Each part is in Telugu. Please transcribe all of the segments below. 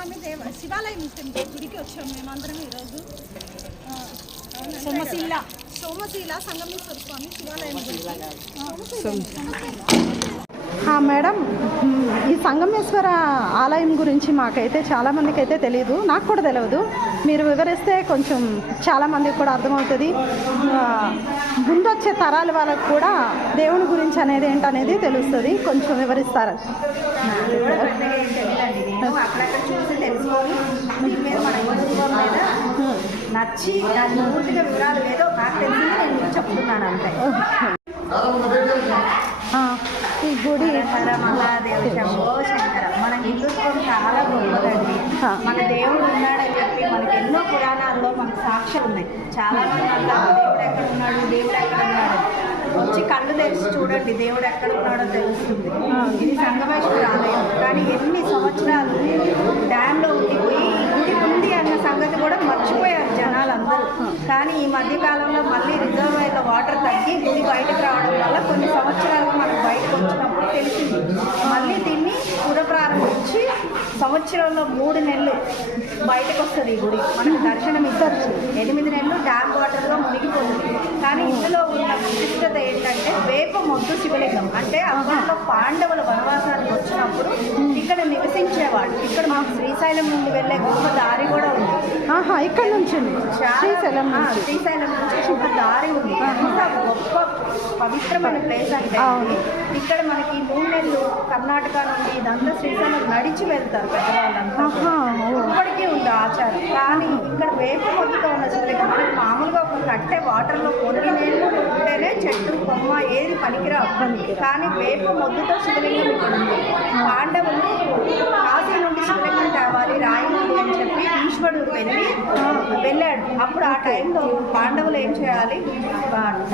స్వామి శివాలయం గుడికి వచ్చాం మేమందరం ఈరోజు. సోమశీల సంగమేశ్వర స్వామి శివాలయం మేడం, ఈ సంగమేశ్వర ఆలయం గురించి మాకైతే చాలామందికి అయితే తెలియదు, నాకు కూడా తెలియదు. మీరు వివరిస్తే కొంచెం చాలామందికి కూడా అర్థమవుతుంది. ముందొచ్చే తరాల వాళ్ళకు కూడా దేవుని గురించి అనేది ఏంటనేది తెలుస్తుంది. కొంచెం వివరిస్తారా? నచ్చి దాని పూర్తిగా వివరాలు ఏదో నాకు తెలిసింది నేను చెప్తున్నాను అంతే. ఈ గుడి మహాదేవ శంభో శంకర. మన హిందుత్వం చాలా గొప్పదండి. మన దేవుడు ఉన్నాడని చెప్పి మనకి ఎన్నో పురాణాల్లో మనకు సాక్ష్యం ఉన్నాయి. చాలా మంది అంటారు దేవుడు ఎక్కడ ఉన్నాడు, దేవుడు ఎక్కడ ఉన్నాడు. వచ్చి కళ్ళు తెరిచి చూడండి, దేవుడు ఎక్కడ ఉన్నాడో తెలుస్తుంది. ఇది సంగమేశ్వర ఆలయం. కానీ ఎన్ని సంవత్సరాలు డ్యామ్లో ఉండిపోయి గుడి ఉంది అన్న సంగతి కూడా మర్చిపోయారు జనాలందరూ. కానీ ఈ మధ్యకాలంలో మళ్ళీ రిజర్వాయర్లో వాటర్ తగ్గి గుడి బయటకు రావడం వల్ల కొన్ని సంవత్సరాలుగా మనకు బయటకు వచ్చినప్పుడు తెలిసింది. మళ్ళీ దీన్ని పునఃప్రారంభించి సంవత్సరంలో 3 నెలలు బయటకు వస్తుంది ఈ గుడి. మనకు దర్శనం ఇద్దరు 8 నెలలు డ్యామ్ వాటర్లో మునిగిపోతుంది. కానీ ఇందులో ఉన్న విశిష్టత ఏంటంటే వేప మొద్దు శివలింగం. అంటే అప్పట్లో పాండవుల వనవాసానికి వచ్చినప్పుడు ఇక్కడ నివసించేవాడు. ఇక్కడ మాకు శ్రీశైలం నుండి వెళ్ళే గొప్ప దారి కూడా ఉంది. ఇక్కడ నుంచి శ్రీశైలం నుంచి ఒక దారి ఉంది. అంత గొప్ప పవిత్రమైన ప్లేస్ అంటే ఇక్కడ మనకి 3 నెలలు కర్ణాటక నుండి ఇదంతా శ్రీశైలం నడిచి వెళ్తారు పెద్దవాళ్ళంతా. ఇప్పటికీ ఉంది ఆచారం. కానీ ఇక్కడ వేప మొద్దుతో ఉన్న శివలింగం మనకి మామూలుగా ఒక కట్టె వాటర్లో కొన్ని నీళ్ళు ఉంటేనే చెట్టు కొమ్మ ఏది పనికిరావు. కానీ వేప మొద్దుతో శివలింగం ఇక్కడ ఉంది. పాండవులు కాశీ నుండి శివలింగం తేవాలి రాయి నుండి అని చెప్పి ఈశ్వరుడు వెళ్ళాడు. అప్పుడు ఆ టైంలో పాండవులు ఏం చేయాలి,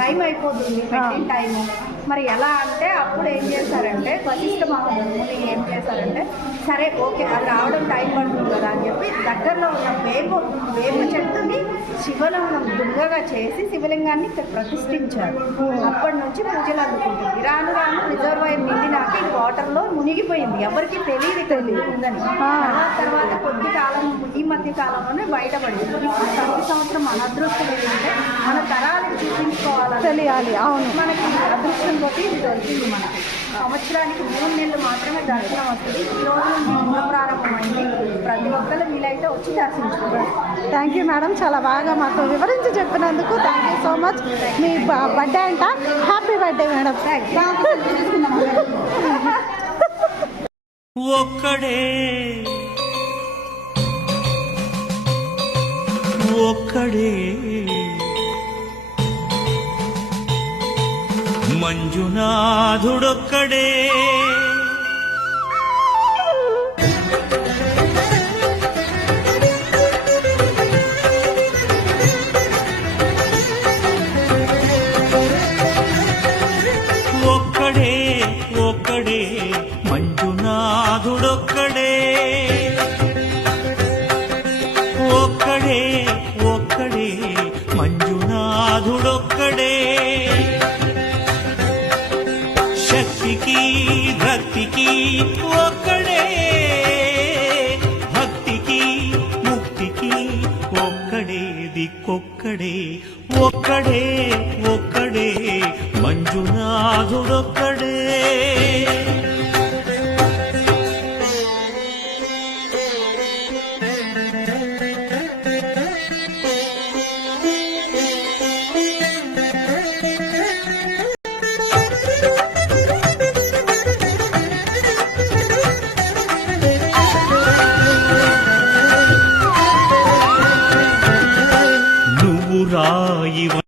టైం అయిపోతుంది పెట్టిన టైము. మరి ఎలా అంటే అప్పుడు ఏం చేశారంటే వశిష్ఠ మహాముని ఏం చేశారంటే సరే ఓకే అది రావడం టైం పడుతుంది కదా అని చెప్పి దగ్గరలో ఉన్న వేప చెట్టుని శివలింగం దుర్గగా చేసి శివలింగాన్ని ప్రతిష్ఠించారు. అప్పటి నుంచి పూజలు అందుకుంటుంది. రాను రాను రిజర్వాయర్ నిండినాక ఈ వాటర్లో మునిగిపోయింది. ఎవరికి తెలియదు ఉందని. తర్వాత కొద్ది కాలం ఈ మధ్య కాలంలోనే బయటపడింది. ప్రతి సంవత్సరం మన అదృష్టం ఏంటంటే మన తరాలకు చూపించుకోవాలని తెలియాలి. అవును, మనకి అదృష్టం తోటి ఇది దొరికింది. మనకి సంవత్సరానికి 3 నెలలు మాత్రమే దర్శనం వస్తుంది. ఈ రోజు నుంచి ప్రారంభమైంది. ప్రతి ఒక్కరు వీలైతే వచ్చి దర్శించుకుంటారు. థ్యాంక్ యూ మేడం, చాలా బాగా మాకు వివరించి చెప్పినందుకు thank you so much. Me birthday అంట, హ్యాపీ బర్త్డే మేడం. ఒక్కడే ఒక్కడే మంజునాథుడొక్కడే ఒక్కడే ఒక్కడే మంజునాథుడొక్కడే ఒక్కడే ఒక్కడే మంజునాథుడొక్కడే శక్తికి భక్తికి ఒక్కడే భక్తికి ముక్తికి ఒక్కడే దిక్కొక్కడే ఒక్కడే ఒక్కడే మంజునాథుడొక్కడే